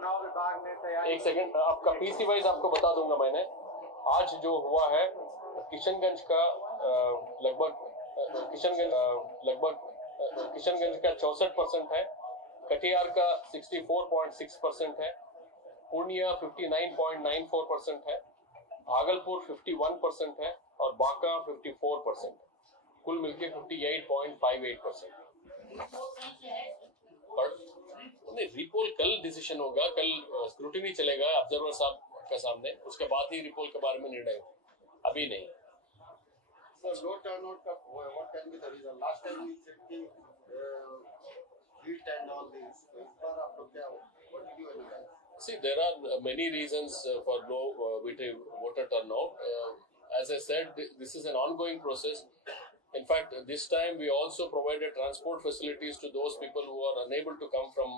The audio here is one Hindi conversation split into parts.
चुनाव विभाग ने तैयारी। एक सेकंड, आपका पीसी वाइज आपको बता दूंगा मैंने। आज जो हुआ है किशनगंज का लगभग किशनगंज का 64% है, कटिहार का 64.6% है, पूर्णिया 59.94% है, भागलपुर 51% है और बांका 54% है। कुल मिलके 58.58%। रिपोल कल डिसीजन होगा, कल स्क्रूटिनी चलेगा ऑब्जर्वर साहब के सामने, उसके बाद ही रिपोल के बारे में निर्णय होगा, अभी नहीं। सर, लो टर्नआउट का what can be the reason? Last time we said कि हीट एंड ऑल दिस, तो इस बार आप लोग क्या, what did you analyse? See, there are many reasons for low voter turnout. As I said, this is an ongoing process. In fact, this time we also provided transport facilities to those people who are unable to come from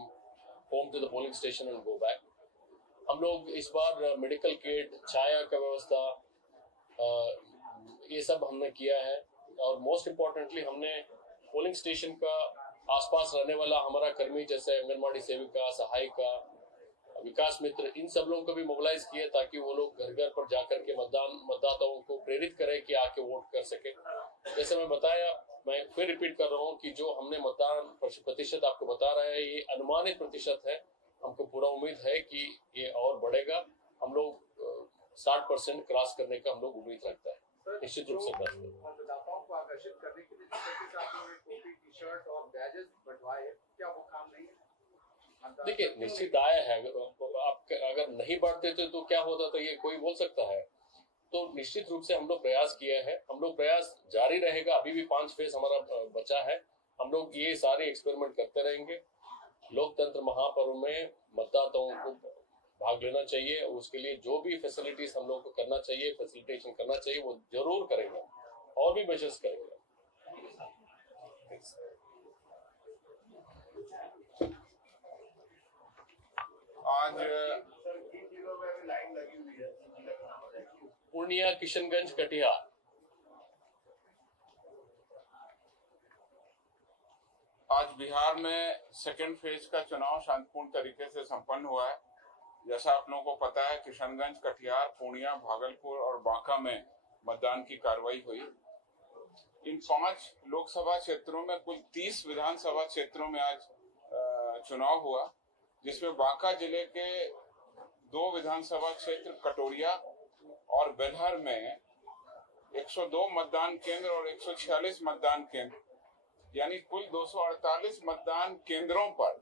home to the polling station and go back. हम लोग इस बार मेडिकल किट, छाया का व्यवस्था, ये सब हमने किया है। और मोस्ट इम्पोर्टेंटली हमने पोलिंग स्टेशन का आसपास रहने वाला हमारा कर्मी जैसे आंगनबाड़ी सेविका, सहायिका, विकास मित्र, इन सब लोगों को भी मोबिलाइज किया ताकि वो लोग घर घर पर जाकर के मतदाताओं को प्रेरित करें कि आके वोट कर सके। जैसे मैं बताया, मैं फिर रिपीट कर रहा हूँ कि जो हमने मतदान प्रतिशत आपको बता रहे हैं, ये अनुमानित प्रतिशत है। हमको पूरा उम्मीद है कि ये और बढ़ेगा। हम लोग 60% क्रॉस करने का हम लोग उम्मीद रखता है, निश्चित रूप से। मतदाताओं को आकर्षित करने के लिए टोपी, टी शर्ट और बैजेस बंटवाए, क्या वो काम नहीं है? देखिए, निश्चित आय है। आप अगर नहीं बढ़ते थे तो क्या होता था, ये कोई बोल सकता है। तो निश्चित रूप से हम लोग प्रयास किए हैं, हम लोग प्रयास जारी रहेगा। अभी भी 5 फेज हमारा बचा है। हम लोग ये सारे एक्सपेरिमेंट करते रहेंगे। लोकतंत्र महापर्व में मतदाताओं को भाग लेना चाहिए, और उसके लिए जो भी फैसिलिटीज हम लोग को करना चाहिए, फैसिलिटेशन करना चाहिए, वो जरूर करेंगे और भी मेजर्स करेंगे। आज लाइन लगी हुई है पूर्णिया, किशनगंज, कटिहार। आज बिहार में सेकेंड फेज का चुनाव शांतिपूर्ण तरीके से संपन्न हुआ है। जैसा आप लोगों को पता है, किशनगंज, कटिहार, पूर्णिया, भागलपुर और बांका में मतदान की कार्रवाई हुई। इन 5 लोकसभा क्षेत्रों में कुल 30 विधानसभा क्षेत्रों में आज चुनाव हुआ, जिसमें बांका जिले के 2 विधानसभा क्षेत्र कटोरिया और बेलहर में 102 मतदान केंद्र और 146 मतदान केंद्र, यानी कुल 248 मतदान केंद्रों पर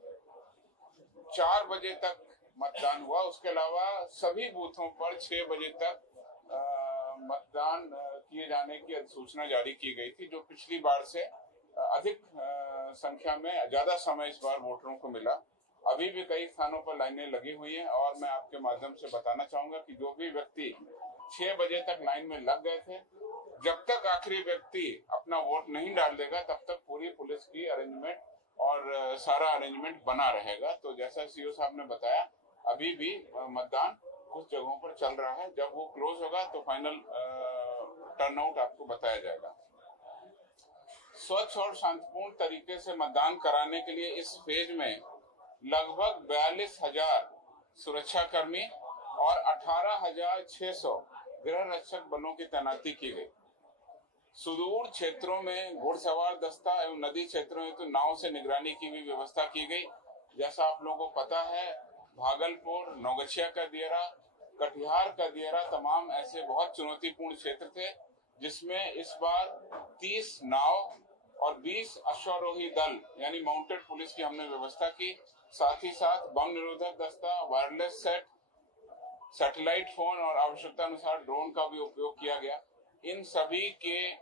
4 बजे तक मतदान हुआ। उसके अलावा सभी बूथों पर 6 बजे तक मतदान किए जाने की अधिसूचना जारी की गई थी, जो पिछली बार से अधिक संख्या में ज्यादा समय इस बार वोटरों को मिला। अभी भी कई स्थानों पर लाइनें लगी हुई हैं और मैं आपके माध्यम से बताना चाहूंगा कि जो भी व्यक्ति 6 बजे तक लाइन में लग गए थे, जब तक आखिरी व्यक्ति अपना वोट नहीं डाल देगा तब तक पूरी पुलिस की अरेंजमेंट और सारा अरेंजमेंट बना रहेगा। तो जैसा सीओ साहब ने बताया, अभी भी मतदान कुछ जगहों पर चल रहा है। जब वो क्लोज होगा तो फाइनल टर्नआउट आपको बताया जाएगा। स्वच्छ और शांतिपूर्ण तरीके से मतदान कराने के लिए इस फेज में लगभग 42,000 सुरक्षाकर्मी और 18,600 गृह रक्षक बलों की तैनाती की गई। सुदूर क्षेत्रों में घुड़सवार दस्ता एवं नदी क्षेत्रों में तो नाव से निगरानी की भी व्यवस्था की गई। जैसा आप लोगों को पता है, भागलपुर, नौगछिया का दियरा, कटिहार का दियरा, तमाम ऐसे बहुत चुनौतीपूर्ण क्षेत्र थे, जिसमें इस बार 30 नाव और 20 अश्वारोही दल यानी माउंटेड पुलिस की हमने व्यवस्था की। साथ ही साथ बम निरोधक दस्ता, वायरलेस सेट, सैटेलाइट फोन और आवश्यकता अनुसार ड्रोन का भी उपयोग किया गया। इन सभी के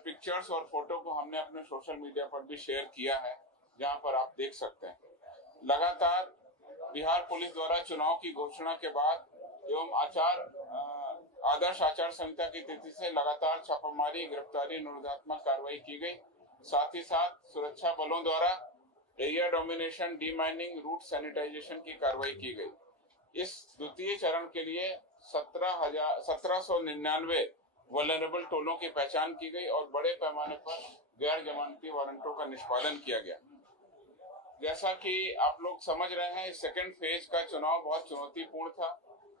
पिक्चर्स और फोटो को हमने अपने सोशल मीडिया पर भी शेयर किया है, जहां पर आप देख सकते हैं। लगातार बिहार पुलिस द्वारा चुनाव की घोषणा के बाद एवं आदर्श आचार संहिता की तिथि से लगातार छापामारी, गिरफ्तारी, निरोधात्मक कार्रवाई की गई। साथ ही साथ सुरक्षा बलों द्वारा एरिया डोमिनेशन, डीमाइनिंग, रूट सैनिटाइजेशन की कार्रवाई की गई। इस द्वितीय चरण के लिए 1799 वल्नरेबल टोलों की पहचान की गई और बड़े पैमाने पर गैर जमानती वारंटों का निष्पादन किया गया। जैसा कि आप लोग समझ रहे हैं, सेकेंड फेज का चुनाव बहुत चुनौतीपूर्ण था।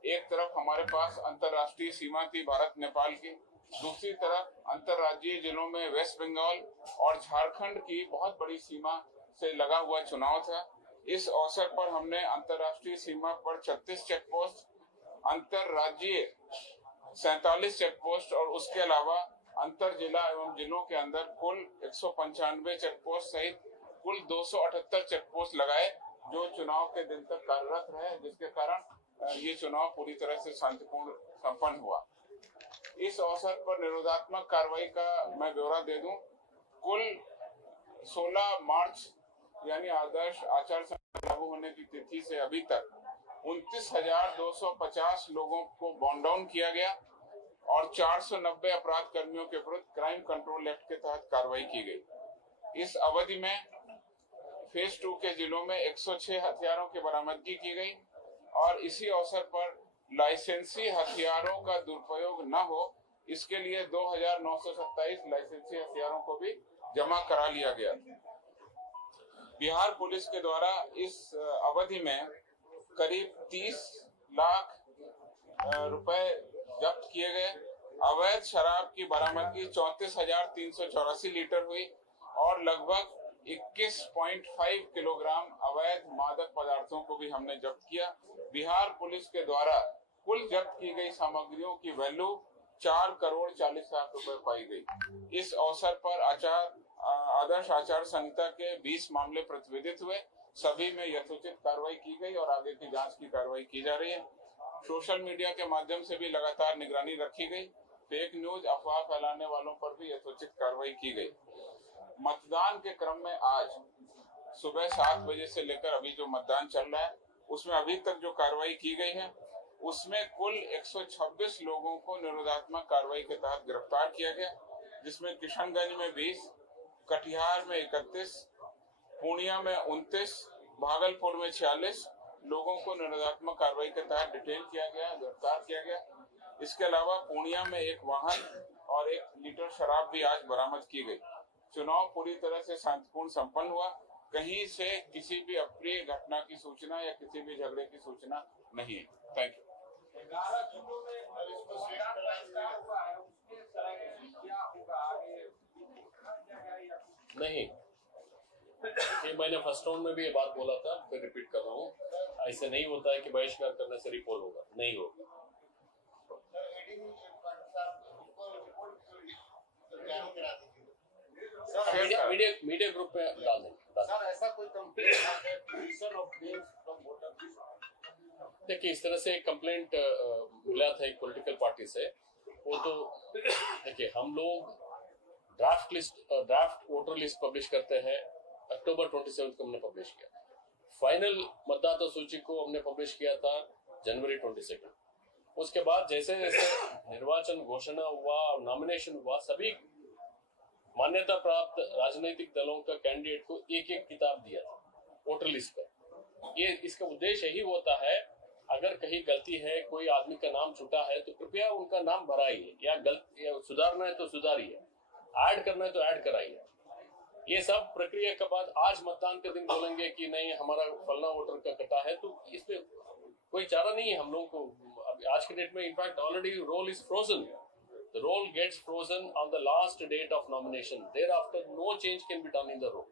एक तरफ हमारे पास अंतर्राष्ट्रीय सीमा थी भारत नेपाल की, दूसरी तरफ अंतर्राज्यीय जिलों में वेस्ट बंगाल और झारखंड की बहुत बड़ी सीमा से लगा हुआ चुनाव था। इस अवसर पर हमने अंतर्राष्ट्रीय सीमा पर 36 चेक पोस्ट, अंतर्राज्यीय 47 चेक पोस्ट और उसके अलावा अंतर जिला एवं जिलों के अंदर कुल 195 चेक पोस्ट सहित कुल 278 चेक पोस्ट लगाए, जो चुनाव के दिन तक कार्यरत रहे, जिसके कारण ये चुनाव पूरी तरह से शांतिपूर्ण संपन्न हुआ। इस अवसर पर निरोधात्मक कार्रवाई का मैं ब्यौरा दे दूं। कुल 16 मार्च यानी आदर्श आचार संहिता लागू होने की तिथि से अभी तक 29,250 लोगों को बॉन्ड डाउन किया गया और 490 अपराध कर्मियों के विरुद्ध क्राइम कंट्रोल एक्ट के तहत कार्रवाई की गई। इस अवधि में फेज 2 के जिलों में 106 हथियारों की बरामदगी की गई और इसी अवसर पर लाइसेंसी हथियारों का दुरुपयोग न हो, इसके लिए 2,927 लाइसेंसी हथियारों को भी जमा करा लिया गया। बिहार पुलिस के द्वारा इस अवधि में करीब 30 लाख रुपए जब्त किए गए। अवैध शराब की बरामदगी 34,384 लीटर हुई और लगभग 21.5 किलोग्राम अवैध मादक पदार्थों को भी हमने जब्त किया। बिहार पुलिस के द्वारा कुल जब्त की गई सामग्रियों की वैल्यू 4 करोड़ 40 लाख रुपए पाई गई। इस अवसर पर आदर्श आचार संहिता के 20 मामले प्रतिवेदित हुए, सभी में यथोचित कार्रवाई की गई और आगे की जांच की कार्रवाई की जा रही है। सोशल मीडिया के माध्यम से भी लगातार निगरानी रखी गई। फेक न्यूज अफवाह फैलाने वालों पर भी यथोचित कार्रवाई की गई। मतदान के क्रम में आज सुबह 7 बजे से लेकर अभी जो मतदान चल रहा है, उसमें अभी तक जो कार्रवाई की गई है, उसमें कुल 126 लोगों को निरोधात्मक कार्रवाई के तहत गिरफ्तार किया गया, जिसमें किशनगंज में 20, कटिहार में 31, पूर्णिया में 29, भागलपुर में 46 लोगों को निरोधात्मक कार्रवाई के तहत डिटेन किया गया, गिरफ्तार किया गया। इसके अलावा पूर्णिया में एक वाहन और 1 लीटर शराब भी आज बरामद की गई। चुनाव पूरी तरह से शांतिपूर्ण संपन्न हुआ। कहीं से किसी भी अप्रिय घटना की सूचना या किसी भी झगड़े की सूचना नहीं है। Thank you. 11 जिलों में मतदान बहिष्कार हुआ है, उसके क्या होगा आगे? नहीं, ये मैंने फर्स्ट राउंड में भी ये बात बोला था, फिर रिपीट कर रहा हूँ। ऐसे नहीं होता है कि बहिष्कार करने से रिपोल होगा, नहीं होगा। मीडिया ग्रुप पे डाल देंगे। सर, ऐसा कोई देखिए, इस तरह से एक कंप्लेंट मिला था एक पॉलिटिकल पार्टी से। वो तो देखिए, हम लोग ड्राफ्ट वोटर लिस्ट पब्लिश करते हैं, अक्टूबर 27 को हमने पब्लिश किया। फाइनल मतदाता सूची को हमने पब्लिश किया था जनवरी 22। उसके बाद जैसे जैसे निर्वाचन घोषणा हुआ और नॉमिनेशन हुआ, सभी मान्यता प्राप्त राजनीतिक दलों का कैंडिडेट को एक एक किताब दिया था वोटर लिस्ट पर। ये इसका उद्देश्य यही होता है, अगर कहीं गलती है, कोई आदमी का नाम छूटा है, तो कृपया उनका नाम भराइए, या सुधारना है तो सुधारिए, ऐड करना है तो ऐड कराइए। ये सब प्रक्रिया के बाद आज मतदान के दिन बोलेंगे कि नहीं हमारा फलना वोटर का कटा है, तो इसमें कोई चारा नहीं है हम लोगों को। अभी आज के डेट में in fact already roll is frozen. The roll gets frozen on the last date of nomination. Thereafter, no change can be done in the roll.